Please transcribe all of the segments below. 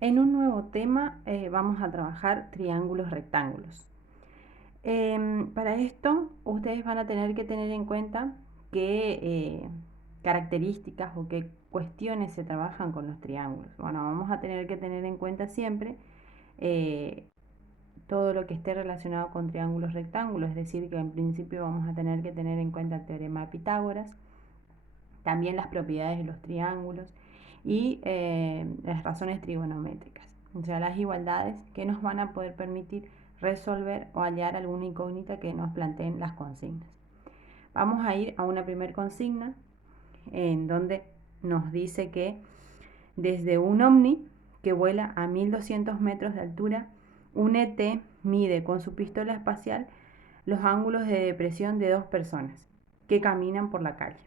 En un nuevo tema vamos a trabajar triángulos rectángulos. Para esto ustedes van a tener que tener en cuenta qué características o qué cuestiones se trabajan con los triángulos. Bueno, vamos a tener que tener en cuenta siempre eh, todo lo que esté relacionado con triángulos rectángulos, es decir, que en principio vamos a tener que tener en cuenta el teorema de Pitágoras, también las propiedades de los triángulos y las razones trigonométricas, o sea, las igualdades que nos van a poder permitir resolver o hallar alguna incógnita que nos planteen las consignas. Vamos a ir a una primera consigna en donde nos dice que desde un ovni que vuela a 1200 metros de altura, un ET mide con su pistola espacial los ángulos de depresión de dos personas que caminan por la calle,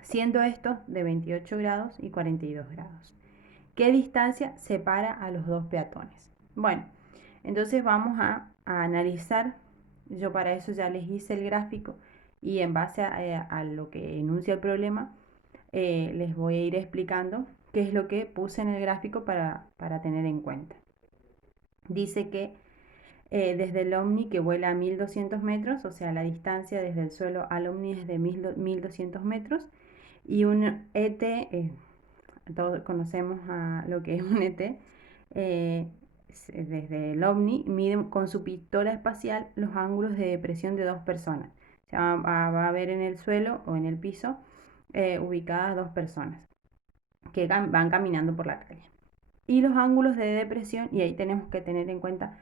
siendo estos de 28 grados y 42 grados. ¿Qué distancia separa a los dos peatones? Bueno, entonces vamos a analizar. Yo para eso ya les hice el gráfico y en base a lo que enuncia el problema les voy a ir explicando qué es lo que puse en el gráfico para tener en cuenta. Dice que desde el ovni que vuela a 1200 metros, o sea, la distancia desde el suelo al ovni es de 1200 metros, y un ET, todos conocemos a lo que es un ET, desde el ovni mide con su pistola espacial los ángulos de depresión de dos personas. O sea, va a ver en el suelo o en el piso ubicadas dos personas que van caminando por la calle. Y los ángulos de depresión, y ahí tenemos que tener en cuenta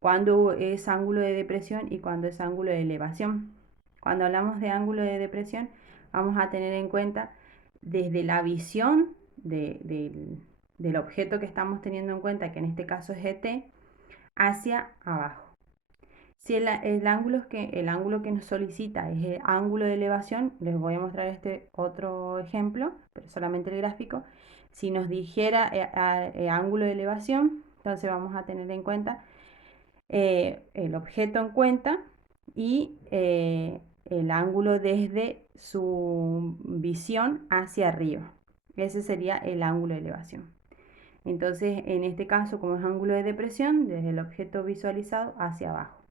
cuándo es ángulo de depresión y cuándo es ángulo de elevación. Cuando hablamos de ángulo de depresión, vamos a tener en cuenta desde la visión del objeto que estamos teniendo en cuenta, que en este caso es ET, hacia abajo. Si el ángulo que nos solicita es el ángulo de elevación, les voy a mostrar este otro ejemplo, pero solamente el gráfico. Si nos dijera ángulo de elevación, entonces vamos a tener en cuenta el objeto en cuenta y el ángulo desde su visión hacia arriba. Ese sería el ángulo de elevación. Entonces, en este caso, como es ángulo de depresión, desde el objeto visualizado hacia abajo.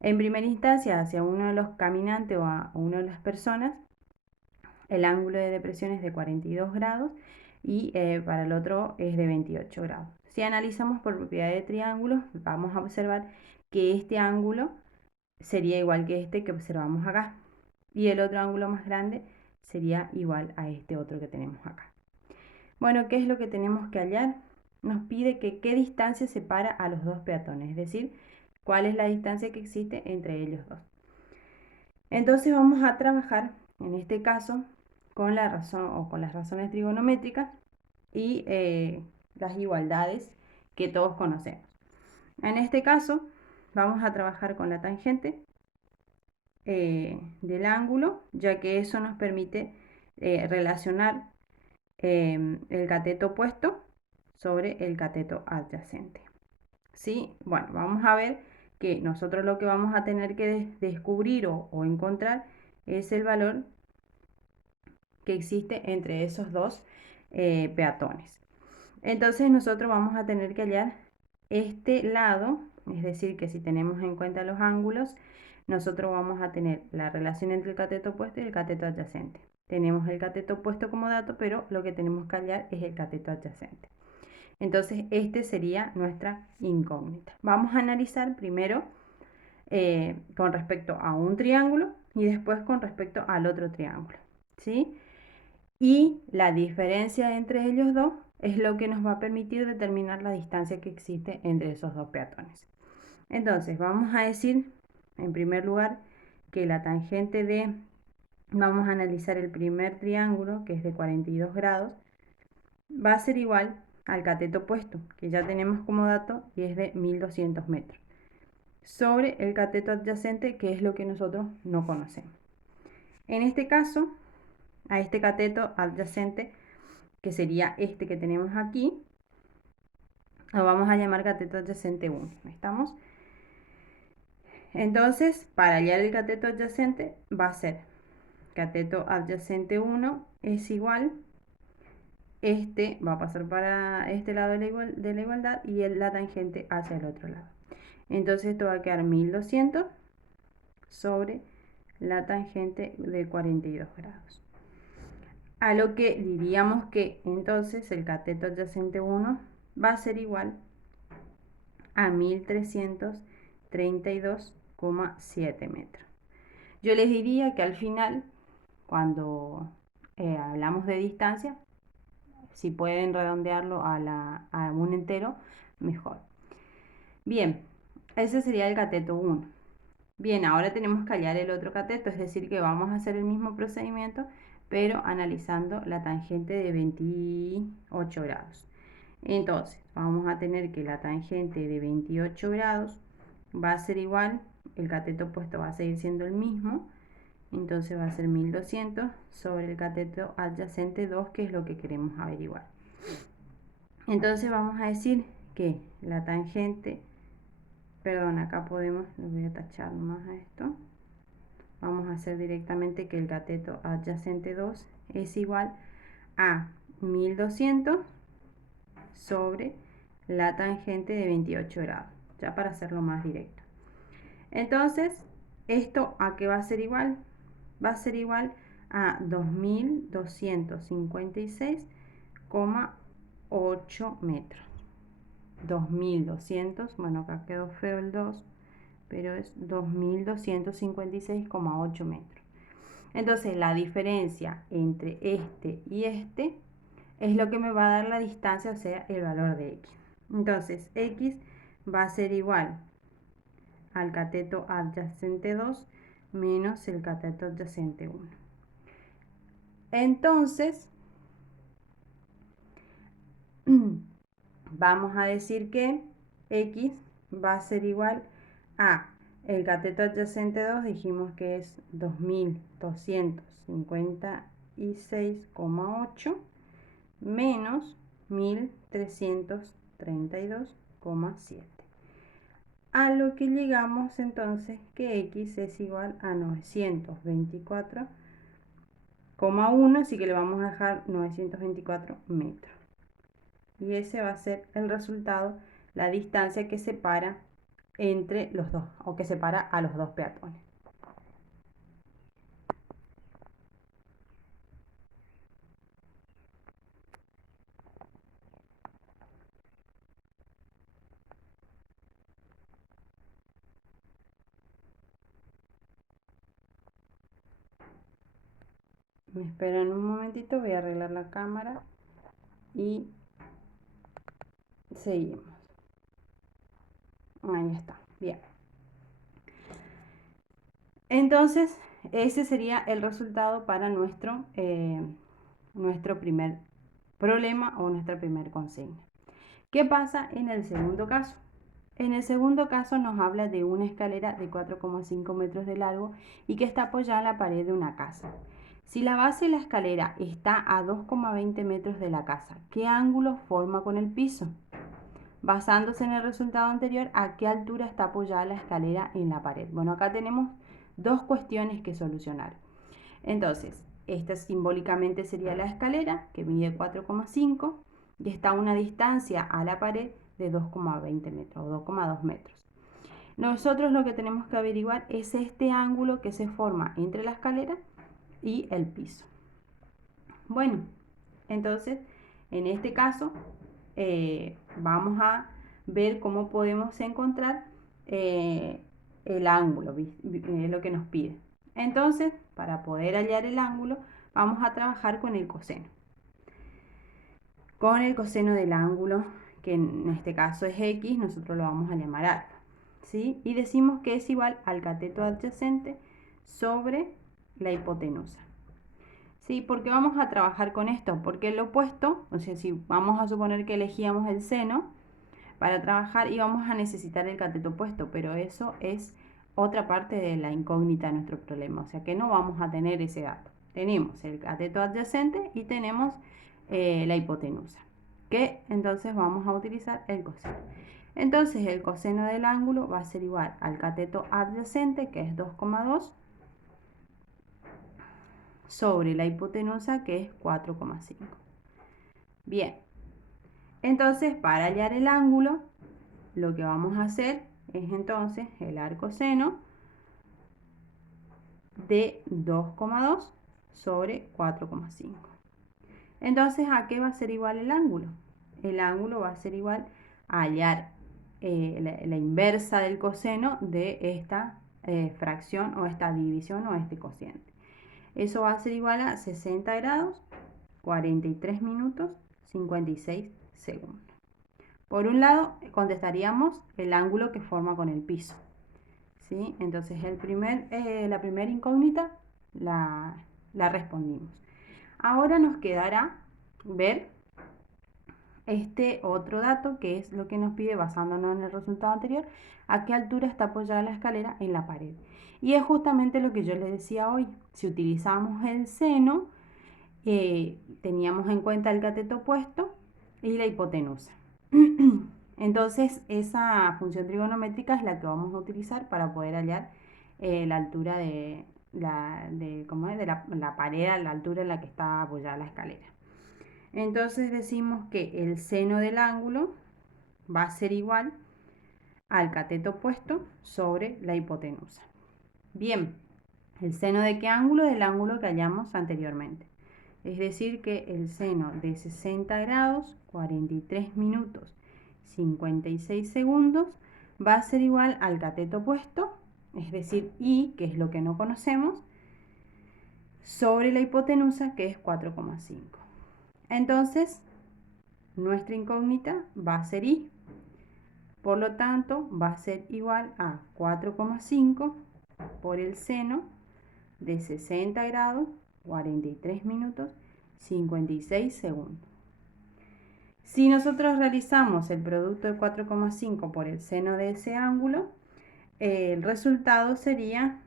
En primera instancia, hacia uno de los caminantes o a una de las personas, el ángulo de depresión es de 42 grados y para el otro es de 28 grados. Si analizamos por propiedad de triángulos, vamos a observar que este ángulo sería igual que este que observamos acá. Y el otro ángulo más grande sería igual a este otro que tenemos acá. Bueno, ¿qué es lo que tenemos que hallar? Nos pide que qué distancia separa a los dos peatones, es decir, cuál es la distancia que existe entre ellos dos. Entonces vamos a trabajar, en este caso, con la razón o con las razones trigonométricas y las igualdades que todos conocemos. En este caso, vamos a trabajar con la tangente del ángulo, ya que eso nos permite relacionar el cateto opuesto sobre el cateto adyacente. ¿Sí? Bueno, vamos a ver que nosotros lo que vamos a tener que descubrir o encontrar es el valor que existe entre esos dos peatones. Entonces nosotros vamos a tener que hallar este lado, es decir, que si tenemos en cuenta los ángulos, nosotros vamos a tener la relación entre el cateto opuesto y el cateto adyacente. Tenemos el cateto opuesto como dato, pero lo que tenemos que hallar es el cateto adyacente. Entonces, este sería nuestra incógnita. Vamos a analizar primero con respecto a un triángulo y después con respecto al otro triángulo, ¿sí? Y la diferencia entre ellos dos es lo que nos va a permitir determinar la distancia que existe entre esos dos peatones. Entonces, vamos a decir, en primer lugar, que la tangente de, vamos a analizar el primer triángulo, que es de 42 grados, va a ser igual al cateto opuesto, que ya tenemos como dato y es de 1200 metros, sobre el cateto adyacente, que es lo que nosotros no conocemos. En este caso, a este cateto adyacente, que sería este que tenemos aquí, lo vamos a llamar cateto adyacente 1. ¿Estamos? Entonces, para hallar el cateto adyacente va a ser cateto adyacente 1 es igual este va a pasar para este lado de la igualdad y la tangente hacia el otro lado. Entonces esto va a quedar 1200 sobre la tangente de 42 grados. A lo que diríamos que entonces el cateto adyacente 1 va a ser igual a 1332,7 metros. Yo les diría que al final, cuando hablamos de distancia, si pueden redondearlo a un entero, mejor. Bien, ese sería el cateto 1. Bien, ahora tenemos que hallar el otro cateto, es decir, que vamos a hacer el mismo procedimiento, pero analizando la tangente de 28 grados. Entonces, vamos a tener que la tangente de 28 grados va a ser igual, el cateto opuesto va a seguir siendo el mismo, entonces va a ser 1200 sobre el cateto adyacente 2, que es lo que queremos averiguar. Entonces vamos a decir que la tangente, perdón, acá podemos, le voy a tachar más a esto. Vamos a hacer directamente que el cateto adyacente 2 es igual a 1200 sobre la tangente de 28 grados, ya para hacerlo más directo. Entonces, ¿esto a qué va a ser igual? Va a ser igual a 2256,8 metros. 2200, bueno, acá quedó feo el 2, pero es 2256,8 metros. Entonces, la diferencia entre este y este es lo que me va a dar la distancia, o sea, el valor de x. Entonces, x va a ser igual al cateto adyacente 2 menos el cateto adyacente 1. Entonces, vamos a decir que x va a ser igual a el cateto adyacente 2, dijimos que es 2256,8 menos 1332,7. A lo que llegamos entonces que x es igual a 924,1, así que le vamos a dejar 924 metros. Y ese va a ser el resultado, la distancia que separa entre los dos, o que separa a los dos peatones. Me esperan un momentito, voy a arreglar la cámara y seguimos. Ahí está, bien. Entonces, ese sería el resultado para nuestro primer problema o nuestra primer consigna. ¿Qué pasa en el segundo caso? En el segundo caso nos habla de una escalera de 4,5 metros de largo y que está apoyada en la pared de una casa. Si la base de la escalera está a 2,20 metros de la casa, ¿qué ángulo forma con el piso? Basándose en el resultado anterior, ¿a qué altura está apoyada la escalera en la pared? Bueno, acá tenemos dos cuestiones que solucionar. Entonces, esta simbólicamente sería la escalera, que mide 4,5 y está a una distancia a la pared de 2,20 metros o 2,2 metros. Nosotros lo que tenemos que averiguar es este ángulo que se forma entre la escalera y el piso. Bueno, entonces, en este caso, vamos a ver cómo podemos encontrar el ángulo, lo que nos pide. Entonces, para poder hallar el ángulo, vamos a trabajar con el coseno. Con el coseno del ángulo, que en este caso es x, nosotros lo vamos a llamar alfa, ¿sí? Y decimos que es igual al cateto adyacente sobre la hipotenusa. ¿Sí? ¿Por qué vamos a trabajar con esto? Porque el opuesto, o sea, si vamos a suponer que elegíamos el seno para trabajar, íbamos a necesitar el cateto opuesto, pero eso es otra parte de la incógnita de nuestro problema, o sea que no vamos a tener ese dato. Tenemos el cateto adyacente y tenemos la hipotenusa, que entonces vamos a utilizar el coseno. Entonces el coseno del ángulo va a ser igual al cateto adyacente, que es 2,2, sobre la hipotenusa, que es 4,5. Bien, entonces para hallar el ángulo, lo que vamos a hacer es entonces el arco seno de 2,2 sobre 4,5. Entonces, ¿a qué va a ser igual el ángulo? El ángulo va a ser igual a hallar la inversa del coseno de esta fracción o esta división o este cociente. Eso va a ser igual a 60 grados, 43 minutos, 56 segundos. Por un lado, contestaríamos el ángulo que forma con el piso. ¿Sí? Entonces, la primera incógnita la respondimos. Ahora nos quedará ver este otro dato, que es lo que nos pide, basándonos en el resultado anterior, a qué altura está apoyada la escalera en la pared. Y es justamente lo que yo les decía hoy. Si utilizamos el seno, teníamos en cuenta el cateto opuesto y la hipotenusa. Entonces, esa función trigonométrica es la que vamos a utilizar para poder hallar la altura de la pared, a la altura en la que está apoyada la escalera. Entonces decimos que el seno del ángulo va a ser igual al cateto opuesto sobre la hipotenusa. Bien, ¿el seno de qué ángulo? Del ángulo que hallamos anteriormente. Es decir, que el seno de 60 grados, 43 minutos, 56 segundos, va a ser igual al cateto opuesto, es decir, I, que es lo que no conocemos, sobre la hipotenusa, que es 4,5. Entonces, nuestra incógnita va a ser I. Por lo tanto, va a ser igual a 4,5 por el seno de 60 grados, 43 minutos, 56 segundos. Si nosotros realizamos el producto de 4,5 por el seno de ese ángulo, el resultado sería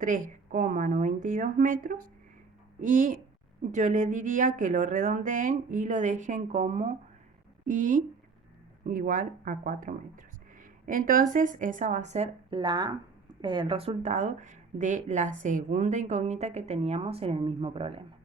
3,92 metros, y yo les diría que lo redondeen y lo dejen como I igual a 4 metros. Entonces, esa va a ser el resultado de la segunda incógnita que teníamos en el mismo problema.